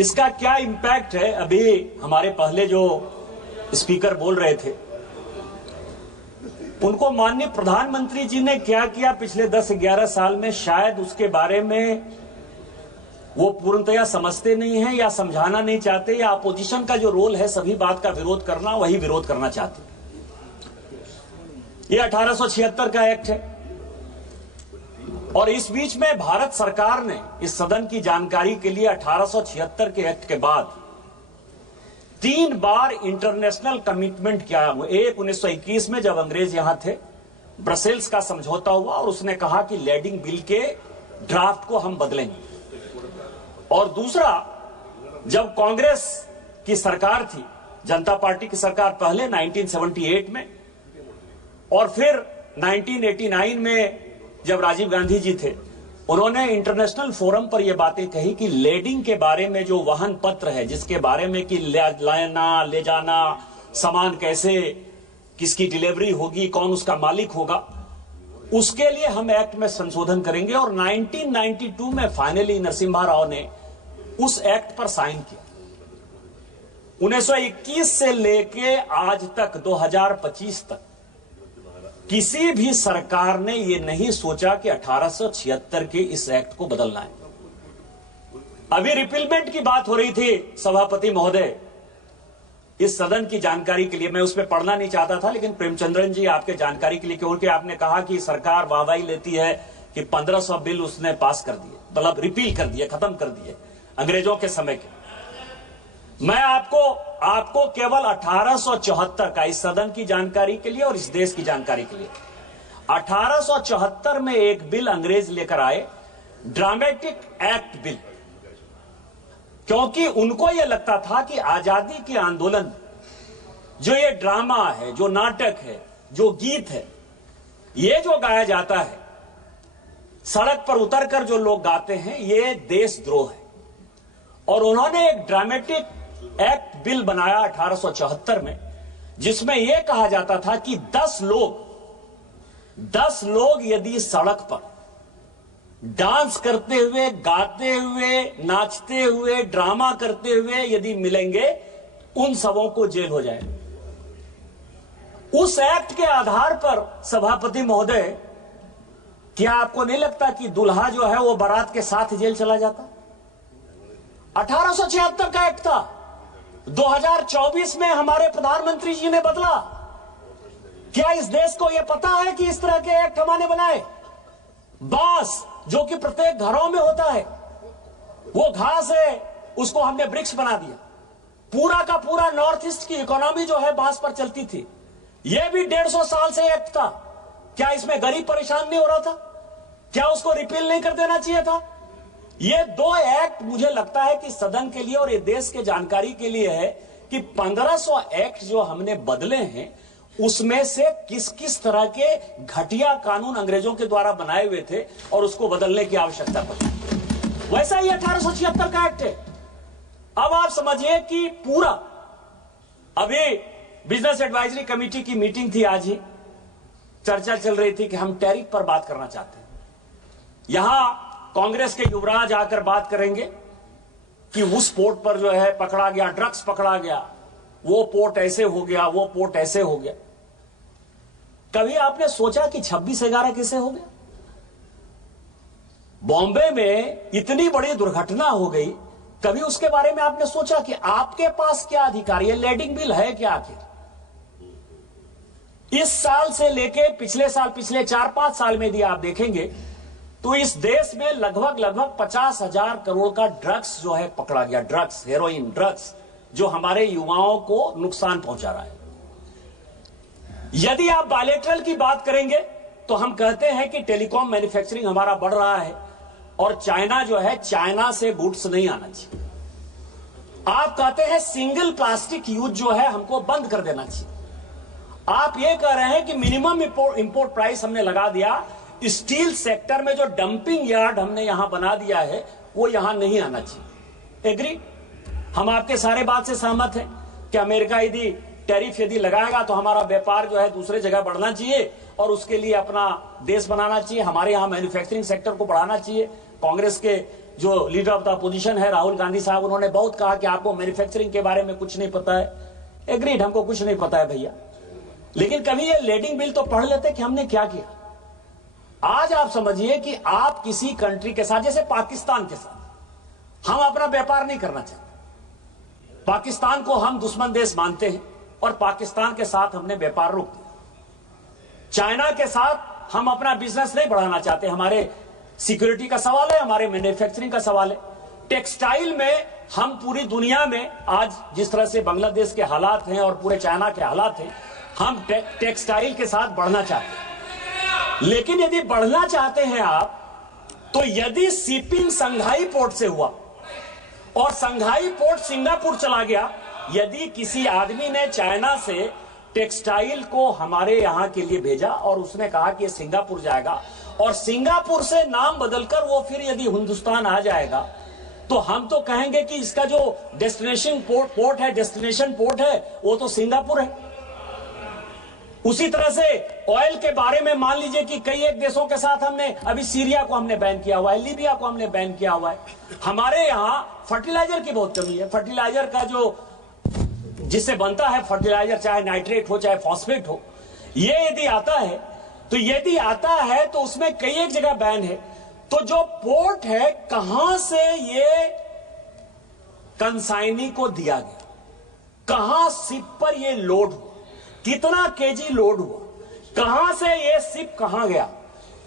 इसका क्या इम्पैक्ट है? अभी हमारे पहले जो स्पीकर बोल रहे थे, उनको माननीय प्रधानमंत्री जी ने क्या किया पिछले 10-11 साल में, शायद उसके बारे में वो पूर्णतया समझते नहीं है या समझाना नहीं चाहते, या अपोजिशन का जो रोल है सभी बात का विरोध करना, वही विरोध करना चाहते। ये 1876 का एक्ट है और इस बीच में भारत सरकार ने इस सदन की जानकारी के लिए 1876 के एक्ट के बाद 3 बार इंटरनेशनल कमिटमेंट किया। एक 1921 में जब अंग्रेज यहां थे, ब्रसेल्स का समझौता हुआ और उसने कहा कि लैंडिंग बिल के ड्राफ्ट को हम बदलेंगे। और दूसरा, जब कांग्रेस की सरकार थी, जनता पार्टी की सरकार, पहले 1978 में और फिर 1989 में जब राजीव गांधी जी थे, उन्होंने इंटरनेशनल फोरम पर यह बातें कही कि लैंडिंग के बारे में जो वाहन पत्र है, जिसके बारे में कि लाना ले जाना, सामान कैसे, किसकी डिलीवरी होगी, कौन उसका मालिक होगा, उसके लिए हम एक्ट में संशोधन करेंगे। और 1992 में फाइनली नरसिम्हा राव ने उस एक्ट पर साइन किया। 1921 से लेके आज तक 2025 तक किसी भी सरकार ने यह नहीं सोचा कि 1876 के इस एक्ट को बदलना है। अभी रिपीलमेंट की बात हो रही थी सभापति महोदय, इस सदन की जानकारी के लिए, मैं उसमें पढ़ना नहीं चाहता था, लेकिन प्रेमचंद्रन जी आपके जानकारी के लिए, क्योंकि आपने कहा कि सरकार वाहवाही लेती है कि 1500 बिल उसने पास कर दिए, मतलब रिपील कर दिए, खत्म कर दिए अंग्रेजों के समय के। मैं आपको केवल 1874 का, इस सदन की जानकारी के लिए और इस देश की जानकारी के लिए, 1874 में एक बिल अंग्रेज लेकर आए, ड्रामेटिक एक्ट बिल, क्योंकि उनको यह लगता था कि आजादी के आंदोलन, जो ये ड्रामा है, जो नाटक है, जो गीत है, ये जो गाया जाता है, सड़क पर उतरकर जो लोग गाते हैं, ये देशद्रोह है। और उन्होंने एक ड्रामेटिक एक्ट बिल बनाया 1874 में, जिसमें यह कहा जाता था कि 10 लोग यदि सड़क पर डांस करते हुए, गाते हुए, नाचते हुए, ड्रामा करते हुए यदि मिलेंगे, उन सबों को जेल हो जाए। उस एक्ट के आधार पर सभापति महोदय, क्या आपको नहीं लगता कि दुल्हा जो है वो बारात के साथ जेल चला जाता? 1876 का एक्ट था, 2024 में हमारे प्रधानमंत्री जी ने बदला। क्या इस देश को यह पता है कि इस तरह के एक्ट हमने बनाए? बांस जो कि प्रत्येक घरों में होता है, वो घास है, उसको हमने वृक्ष बना दिया। पूरा का पूरा नॉर्थ ईस्ट की इकोनॉमी जो है बांस पर चलती थी। यह भी 150 साल से एक्ट था। क्या इसमें गरीब परेशान नहीं हो रहा था? क्या उसको रिपील नहीं कर देना चाहिए था? ये 2 एक्ट मुझे लगता है कि सदन के लिए और ये देश के जानकारी के लिए है कि 1500 एक्ट जो हमने बदले हैं, उसमें से किस किस तरह के घटिया कानून अंग्रेजों के द्वारा बनाए हुए थे और उसको बदलने की आवश्यकता पड़ी। वैसा ही 1876 का एक्ट है। अब आप समझिए कि पूरा, अभी बिजनेस एडवाइजरी कमेटी की मीटिंग थी, आज ही चर्चा चल रही थी कि हम टैरिफ पर बात करना चाहते हैं। यहां कांग्रेस के युवराज आकर बात करेंगे कि उस पोर्ट पर जो है पकड़ा गया, ड्रग्स पकड़ा गया, वो पोर्ट ऐसे हो गया, वो पोर्ट ऐसे हो गया। कभी आपने सोचा कि 26/11 कैसे हो गया? बॉम्बे में इतनी बड़ी दुर्घटना हो गई, कभी उसके बारे में आपने सोचा कि आपके पास क्या अधिकार, ये लैंडिंग बिल है क्या आखिर? इस साल से लेके पिछले साल, पिछले 4-5 साल में यदि आप देखेंगे तो इस देश में लगभग 50,000 करोड़ का ड्रग्स जो है पकड़ा गया। ड्रग्स, हेरोइन ड्रग्स, जो हमारे युवाओं को नुकसान पहुंचा रहा है। यदि आप बायलैटरल की बात करेंगे तो हम कहते हैं कि टेलीकॉम मैन्युफैक्चरिंग हमारा बढ़ रहा है और चाइना जो है, चाइना से गुड्स नहीं आना चाहिए। आप कहते हैं सिंगल प्लास्टिक यूज जो है हमको बंद कर देना चाहिए। आप ये कह रहे हैं कि मिनिमम इंपोर्ट प्राइस हमने लगा दिया। स्टील सेक्टर में जो डंपिंग यार्ड हमने यहां बना दिया है, वो यहां नहीं आना चाहिए। एग्री? हम आपके सारे बात से सहमत हैं कि अमेरिका यदि टैरिफ यदि लगाएगा तो हमारा व्यापार जो है दूसरे जगह बढ़ना चाहिए और उसके लिए अपना देश बनाना चाहिए, हमारे यहां मैन्युफैक्चरिंग सेक्टर को बढ़ाना चाहिए। कांग्रेस के जो लीडर ऑफ द अपोजिशन है राहुल गांधी साहब, उन्होंने बहुत कहा कि आपको मैन्युफैक्चरिंग के बारे में कुछ नहीं पता है। एग्रीड, हमको कुछ नहीं पता है भैया, लेकिन कभी ये लेडिंग बिल तो पढ़ लेते कि हमने क्या किया। आज आप समझिए कि आप किसी कंट्री के साथ, जैसे पाकिस्तान के साथ हम अपना व्यापार नहीं करना चाहते, पाकिस्तान को हम दुश्मन देश मानते हैं और पाकिस्तान के साथ हमने व्यापार रोक दिया। चाइना के साथ हम अपना बिजनेस नहीं बढ़ाना चाहते, हमारे सिक्योरिटी का सवाल है, हमारे मैन्युफैक्चरिंग का सवाल है। टेक्सटाइल में हम पूरी दुनिया में आज जिस तरह से बांग्लादेश के हालात हैं और पूरे चाइना के हालात हैं, हम टेक्सटाइल के साथ बढ़ना चाहते हैं। लेकिन यदि बढ़ना चाहते हैं आप, तो यदि शिपिंग संघाई पोर्ट से हुआ और संघाई पोर्ट सिंगापुर चला गया, यदि किसी आदमी ने चाइना से टेक्सटाइल को हमारे यहां के लिए भेजा और उसने कहा कि ये सिंगापुर जाएगा और सिंगापुर से नाम बदलकर वो फिर यदि हिंदुस्तान आ जाएगा, तो हम तो कहेंगे कि इसका जो डेस्टिनेशन पोर्ट है, डेस्टिनेशन पोर्ट है, वो तो सिंगापुर है। उसी तरह से ऑयल के बारे में मान लीजिए कि कई एक देशों के साथ हमने, अभी सीरिया को हमने बैन किया हुआ है, लीबिया को हमने बैन किया हुआ है। हमारे यहां फर्टिलाइजर की बहुत कमी है। फर्टिलाइजर का जो जिससे बनता है फर्टिलाइजर, चाहे नाइट्रेट हो चाहे फॉस्फेट हो, ये यदि आता है तो उसमें कई एक जगह बैन है। तो जो पोर्ट है, कहां से ये कंसाइनी को दिया गया, कहां शिप पर ये लोड हुआ, कितना केजी लोड हुआ, कहां से ये शिप कहां गया,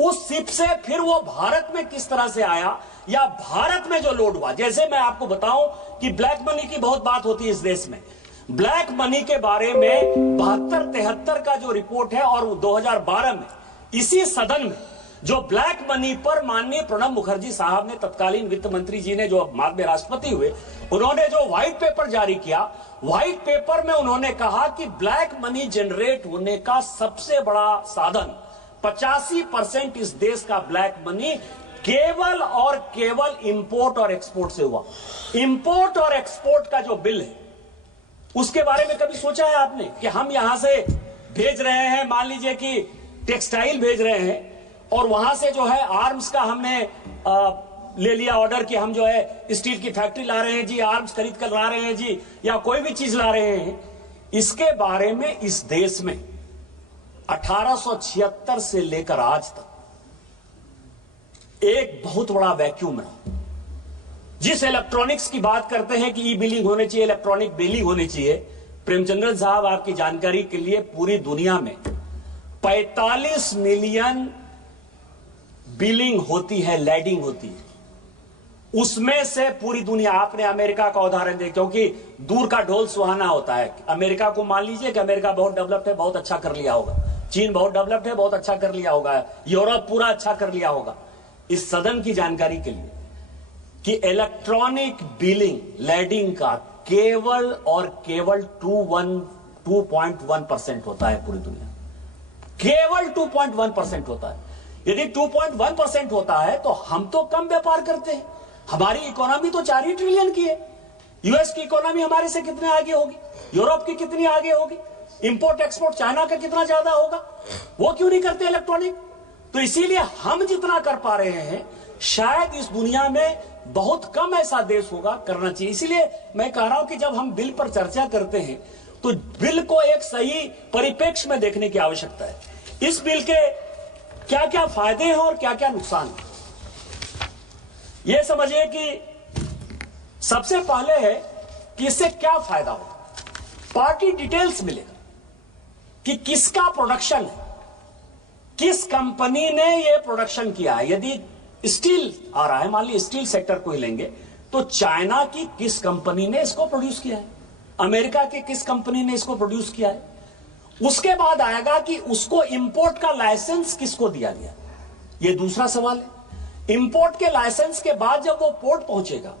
उस शिप से फिर वो भारत में किस तरह से आया, या भारत में जो लोड हुआ। जैसे मैं आपको बताऊं कि ब्लैक मनी की बहुत बात होती है इस देश में। ब्लैक मनी के बारे में 72-73 का जो रिपोर्ट है, और 2012 में इसी सदन में जो ब्लैक मनी पर माननीय प्रणब मुखर्जी साहब ने, तत्कालीन वित्त मंत्री जी ने, जो बाद में राष्ट्रपति हुए, उन्होंने जो व्हाइट पेपर जारी किया, व्हाइट पेपर में उन्होंने कहा कि ब्लैक मनी जनरेट होने का सबसे बड़ा साधन 85% इस देश का ब्लैक मनी केवल और केवल इंपोर्ट और एक्सपोर्ट से हुआ। इंपोर्ट और एक्सपोर्ट का जो बिल है, उसके बारे में कभी सोचा है आपने कि हम यहां से भेज रहे हैं, मान लीजिए कि टेक्सटाइल भेज रहे हैं, और वहां से जो है आर्म्स का हमने ले लिया ऑर्डर कि हम जो है स्टील की फैक्ट्री ला रहे हैं जी, आर्म्स खरीद कर ला रहे हैं जी, या कोई भी चीज ला रहे हैं। इसके बारे में इस देश में 1876 से लेकर आज तक एक बहुत बड़ा वैक्यूम है। जिस इलेक्ट्रॉनिक्स की बात करते हैं कि ई बिलिंग होनी चाहिए, इलेक्ट्रॉनिक बिलिंग होनी चाहिए, प्रेमचंद्रन साहब आपकी जानकारी के लिए पूरी दुनिया में 45 मिलियन बिलिंग होती है, लैडिंग होती है। उसमें से पूरी दुनिया, आपने अमेरिका का उदाहरण दे, क्योंकि दूर का ढोल सुहाना होता है। अमेरिका को मान लीजिए कि अमेरिका बहुत डेवलप्ड है, बहुत अच्छा कर लिया होगा। चीन बहुत डेवलप्ड है, बहुत अच्छा कर लिया होगा। यूरोप पूरा अच्छा कर लिया होगा। इस सदन की जानकारी के लिए कि इलेक्ट्रॉनिक बिलिंग, लैडिंग का केवल और केवल 2.1% होता है पूरी दुनिया, केवल 2.1% होता है। यदि 2.1% होता है तो हम तो कम व्यापार करते हैं। हमारी इकोनॉमी तो 4 ही ट्रिलियन की है। यूएस की इकोनॉमी हमारे से कितने आगे होगी, यूरोप की कितनी आगे होगी, इंपोर्ट एक्सपोर्ट चाइना का कितना ज्यादा होगा। वो क्यों नहीं करते इलेक्ट्रॉनिक? तो इसीलिए हम जितना कर पा रहे हैं, शायद इस दुनिया में बहुत कम ऐसा देश होगा करना चाहिए। इसीलिए मैं कह रहा हूं कि जब हम बिल पर चर्चा करते हैं तो बिल को एक सही परिप्रेक्ष्य में देखने की आवश्यकता है। इस बिल के क्या क्या फायदे हैं और क्या क्या नुकसान है, यह समझिए कि सबसे पहले है कि इससे क्या फायदा होगा। पार्टी डिटेल्स मिलेगा कि किसका प्रोडक्शन है, किस कंपनी ने यह प्रोडक्शन किया है। यदि स्टील आ रहा है, मान लीजिए स्टील सेक्टर को ही लेंगे, तो चाइना की किस कंपनी ने इसको प्रोड्यूस किया है, अमेरिका की किस कंपनी ने इसको प्रोड्यूस किया है। उसके बाद आएगा कि उसको इंपोर्ट का लाइसेंस किसको दिया गया, यह दूसरा सवाल है। इंपोर्ट के लाइसेंस के बाद जब वो पोर्ट पहुंचेगा,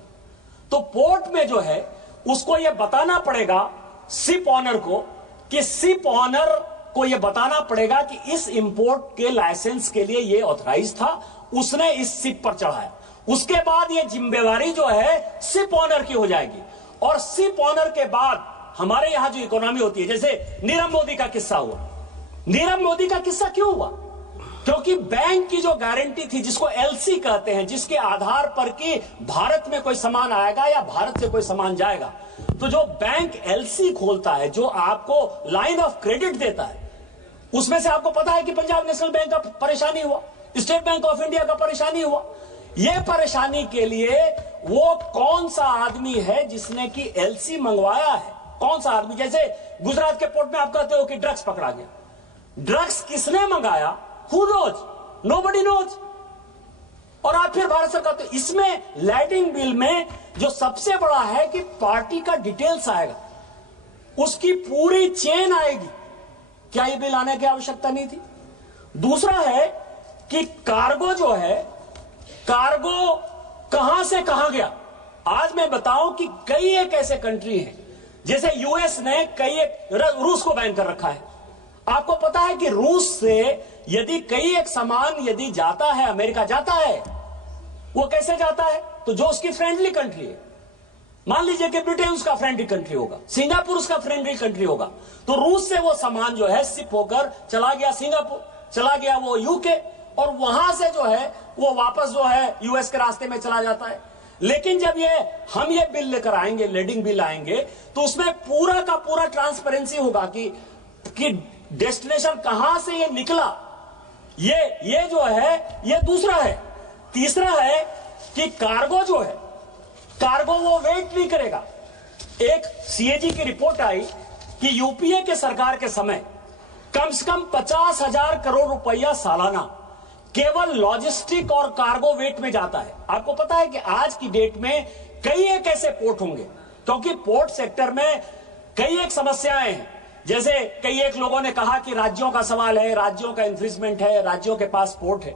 तो पोर्ट में जो है उसको यह बताना पड़ेगा शिप ऑनर को, कि शिप ऑनर को यह बताना पड़ेगा कि इस इंपोर्ट के लाइसेंस के लिए यह ऑथराइज था, उसने इस शिप पर चढ़ाया। उसके बाद यह जिम्मेवारी जो है शिप ऑनर की हो जाएगी। और शिप ऑनर के बाद हमारे यहां जो इकोनॉमी होती है, जैसे नीरव मोदी का किस्सा हुआ। नीरव मोदी का किस्सा क्यों हुआ? क्योंकि बैंक की जो गारंटी थी, जिसको एलसी कहते हैं, जिसके आधार पर कि भारत में कोई सामान आएगा या भारत से कोई सामान जाएगा, तो जो बैंक एलसी खोलता है, जो आपको लाइन ऑफ क्रेडिट देता है, उसमें से आपको पता है कि पंजाब नेशनल बैंक का परेशानी हुआ, स्टेट बैंक ऑफ इंडिया का परेशानी हुआ। यह परेशानी के लिए वो कौन सा आदमी है जिसने कि एलसी मंगवाया है? कौन सा आदमी? जैसे गुजरात के पोर्ट में आप कहते हो कि ड्रग्स पकड़ा गया, ड्रग्स किसने मंगाया? Who knows? Nobody knows। और आप फिर भारत सरकार, तो इसमें लैंडिंग बिल में जो सबसे बड़ा है कि पार्टी का डिटेल्स आएगा, उसकी पूरी चेन आएगी। क्या ये बिल आने की आवश्यकता नहीं थी? दूसरा है कि कार्गो जो है, कार्गो कहां से कहां गया। आज मैं बताऊं कि कई एक ऐसे कंट्री हैं, जैसे यूएस ने कई एक, रूस को बैन कर रखा है। आपको पता है कि रूस से यदि कई एक सामान यदि जाता है, अमेरिका जाता है, वो कैसे जाता है? तो जो उसकी फ्रेंडली कंट्री है, मान लीजिए कि ब्रिटेन उसका फ्रेंडली कंट्री होगा, सिंगापुर उसका फ्रेंडली कंट्री होगा, तो रूस से वो सामान जो है शिप होकर चला गया सिंगापुर, चला गया वो यूके, और वहां से जो है वो वापस जो है यूएस के रास्ते में चला जाता है। लेकिन जब हम ये बिल लेकर आएंगे, लैंडिंग बिल आएंगे, तो उसमें पूरा का पूरा ट्रांसपेरेंसी होगा कि डेस्टिनेशन कहां से ये निकला। ये जो है, ये दूसरा है। तीसरा है कि कार्गो जो है, कार्गो वो वेट नहीं करेगा। एक सीएजी की रिपोर्ट आई कि यूपीए के सरकार के समय कम से कम 50,000 करोड़ रुपया सालाना केवल लॉजिस्टिक और कार्गो वेट में जाता है। आपको पता है कि आज की डेट में कई एक ऐसे पोर्ट होंगे, क्योंकि पोर्ट सेक्टर में कई एक समस्याएं हैं। जैसे कई एक लोगों ने कहा कि राज्यों का सवाल है, राज्यों का इन्फ्रिजमेंट है, राज्यों के पास पोर्ट है।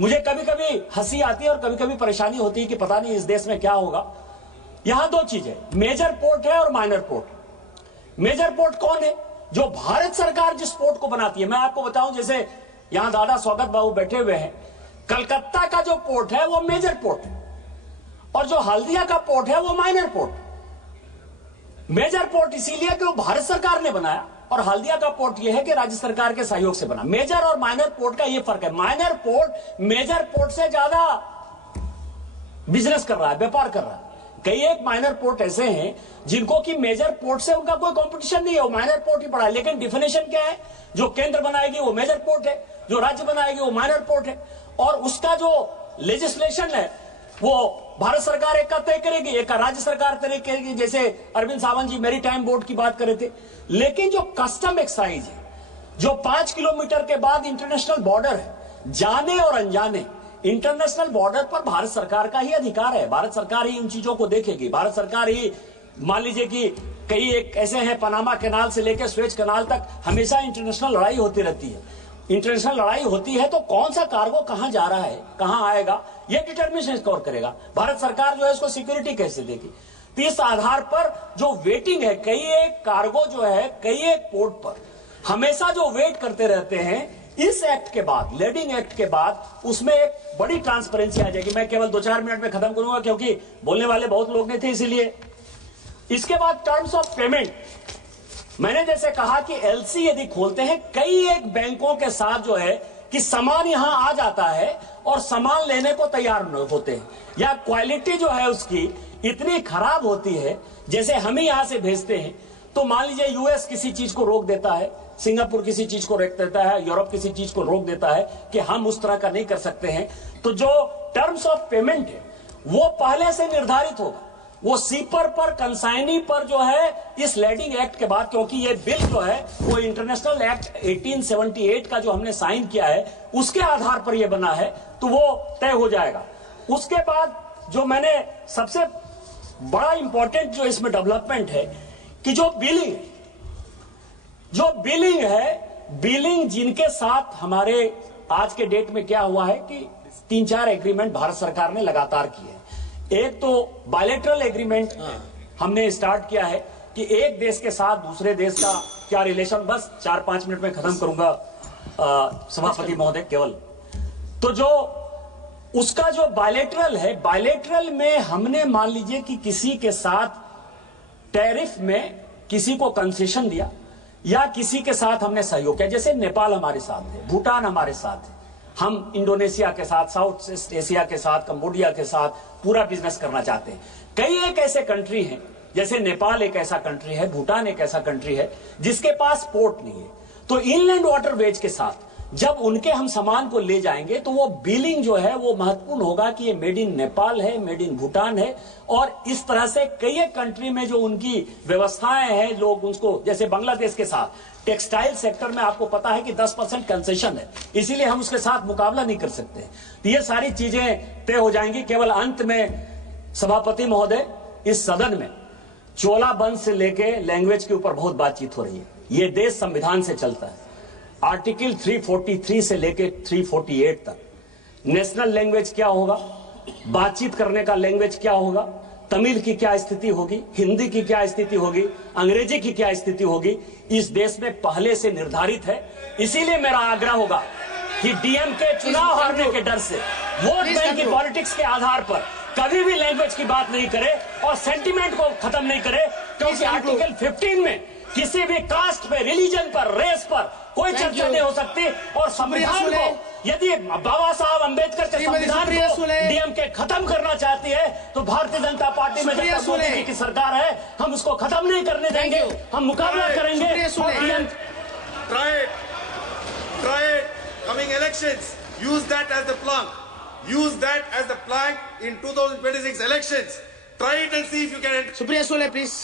मुझे कभी कभी हंसी आती है और कभी कभी परेशानी होती है कि पता नहीं इस देश में क्या होगा। यहां दो चीजें, मेजर पोर्ट है और माइनर पोर्ट। मेजर पोर्ट कौन है? जो भारत सरकार जिस पोर्ट को बनाती है। मैं आपको बताऊं, जैसे यहां दादा स्वागत बाबू बैठे हुए हैं, कलकत्ता का जो पोर्ट है वो मेजर पोर्ट है, और जो हल्दिया का पोर्ट है वो माइनर पोर्ट। मेजर पोर्ट इसीलिए कि वो भारत सरकार ने बनाया, और हल्दिया का पोर्ट यह है कि राज्य सरकार के सहयोग से बना। मेजर और माइनर पोर्ट का यह फर्क है। माइनर पोर्ट मेजर पोर्ट से ज्यादा बिजनेस कर रहा है, व्यापार कर रहा है। कई एक माइनर पोर्ट ऐसे हैं जिनको कि मेजर पोर्ट से उनका कोई कंपटीशन नहीं है, वो माइनर पोर्ट ही पड़ा है। लेकिन डिफिनेशन क्या है? जो केंद्र बनाएगी वो मेजर पोर्ट है, जो राज्य बनाएगी वो माइनर पोर्ट है, और उसका जो लेजिस्लेशन है वो भारत सरकार एक का तय करेगी, एक का राज्य सरकार तय करेगी। जैसे अरविंद सावंत जी मैरी टाइम बोर्ड की बात कर रहे थे। लेकिन जो कस्टम एक्साइज है, जो 5 किलोमीटर के बाद इंटरनेशनल बॉर्डर है, जाने और अनजाने इंटरनेशनल बॉर्डर पर भारत सरकार का ही अधिकार है। भारत सरकार ही उन चीजों को देखेगी। भारत सरकार ही, मान लीजिए कि कई एक ऐसे हैं, पनामा कैनाल से लेकर स्वेज कैनाल तक हमेशा इंटरनेशनल लड़ाई होती रहती है। इंटरनेशनल लड़ाई होती है तो कौन सा कार्गो कहां जा रहा है, कहां आएगा, यह डिटर्मिनेशन स्कोर करेगा। भारत सरकार जो है इसको सिक्योरिटी कैसे देगी। तो इस आधार पर जो वेटिंग है, कई एक कार्गो जो है कई एक पोर्ट पर हमेशा जो वेट करते रहते हैं, इस एक्ट के बाद, लैंडिंग एक्ट के बाद, उसमें एक बड़ी ट्रांसपेरेंसी आ जाएगी। मैं केवल 2-4 मिनट में खत्म करूंगा क्योंकि बोलने वाले बहुत लोग नहीं थे, इसीलिए। इसके बाद टर्म्स ऑफ पेमेंट, मैंने जैसे कहा कि एलसी यदि खोलते हैं कई एक बैंकों के साथ जो है कि सामान यहां आ जाता है और सामान लेने को तैयार न होते हैं, या क्वालिटी जो है उसकी इतनी खराब होती है, जैसे हम ही यहां से भेजते हैं तो मान लीजिए यूएस किसी चीज को रोक देता है, सिंगापुर किसी चीज को रोक देता है, यूरोप किसी चीज को रोक देता है कि हम उस तरह का नहीं कर सकते हैं, तो जो टर्म्स ऑफ पेमेंट है वो पहले से निर्धारित होगा। वो सीपर पर, कंसाइनी पर जो है इस लैंडिंग एक्ट के बाद, क्योंकि ये बिल जो है वो इंटरनेशनल एक्ट 1878 का जो हमने साइन किया है उसके आधार पर ये बना है, तो वो तय हो जाएगा। उसके बाद जो मैंने सबसे बड़ा इंपॉर्टेंट जो इसमें डेवलपमेंट है कि जो बिलिंग है, बिलिंग जिनके साथ हमारे आज के डेट में क्या हुआ है कि 3-4 एग्रीमेंट भारत सरकार ने लगातार किए हैं। एक तो बायलैटरल एग्रीमेंट हमने स्टार्ट किया है कि एक देश के साथ दूसरे देश का क्या रिलेशन, बस 4-5 मिनट में खत्म करूंगा सभापति महोदय केवल। तो जो उसका जो बायलैटरल है, बायलैटरल में हमने मान लीजिए कि किसी के साथ टैरिफ में किसी को कंसेशन दिया, या किसी के साथ हमने सहयोग किया, जैसे नेपाल हमारे साथ है, भूटान हमारे साथ है, हम इंडोनेशिया के साथ, साउथ ईस्ट एशिया के साथ, कंबोडिया के साथ पूरा बिजनेस करना चाहते हैं। कई एक ऐसे कंट्री हैं, जैसे नेपाल एक ऐसा कंट्री है, भूटान एक ऐसा कंट्री है जिसके पास पोर्ट नहीं है। तो इनलैंड वाटरवेज के साथ जब उनके हम सामान को ले जाएंगे तो वो बिलिंग जो है वो महत्वपूर्ण होगा कि ये मेड इन नेपाल है, मेड इन भूटान है। और इस तरह से कई एक कंट्री में जो उनकी व्यवस्थाएं हैं, लोग उसको, जैसे बांग्लादेश के साथ टेक्सटाइल सेक्टर में आपको पता है कि 10% कंसेशन है, इसीलिए हम उसके साथ मुकाबला नहीं कर सकते। तो ये सारी चीजें तय हो जाएंगी। केवल अंत में सभापति महोदय, इस सदन में चोला वंश से लेके लैंग्वेज के ऊपर बहुत बातचीत हो रही है। ये देश संविधान से चलता है, आर्टिकल 343 से लेके 348 तक नेशनल लैंग्वेज क्या होगा, बातचीत करने का लैंग्वेज क्या होगा, तमिल की क्या स्थिति होगी, हिंदी की क्या स्थिति होगी, अंग्रेजी की क्या स्थिति होगी, इस देश में पहले से निर्धारित है। इसीलिए मेरा आग्रह होगा कि डीएमके चुनाव हारने के डर से, वोट बैंक की पॉलिटिक्स के आधार पर कभी भी लैंग्वेज की बात नहीं करे और सेंटिमेंट को खत्म नहीं करे, क्योंकि आर्टिकल 15 में किसी भी कास्ट पे, रिलीजन पर, रेस पर कोई चर्चा नहीं हो सकती। और संविधान को, यदि बाबा साहब अंबेडकर के संविधान को डीएमके खत्म करना चाहती है तो भारतीय जनता पार्टी में जब तक मोदी जी की सरकार है हम उसको खत्म नहीं करने देंगे, हम मुकाबला करेंगे। Coming elections, use that as the plank. Use that as the plank in 2026 elections. Try it and see if you can. Supriya Sule, please.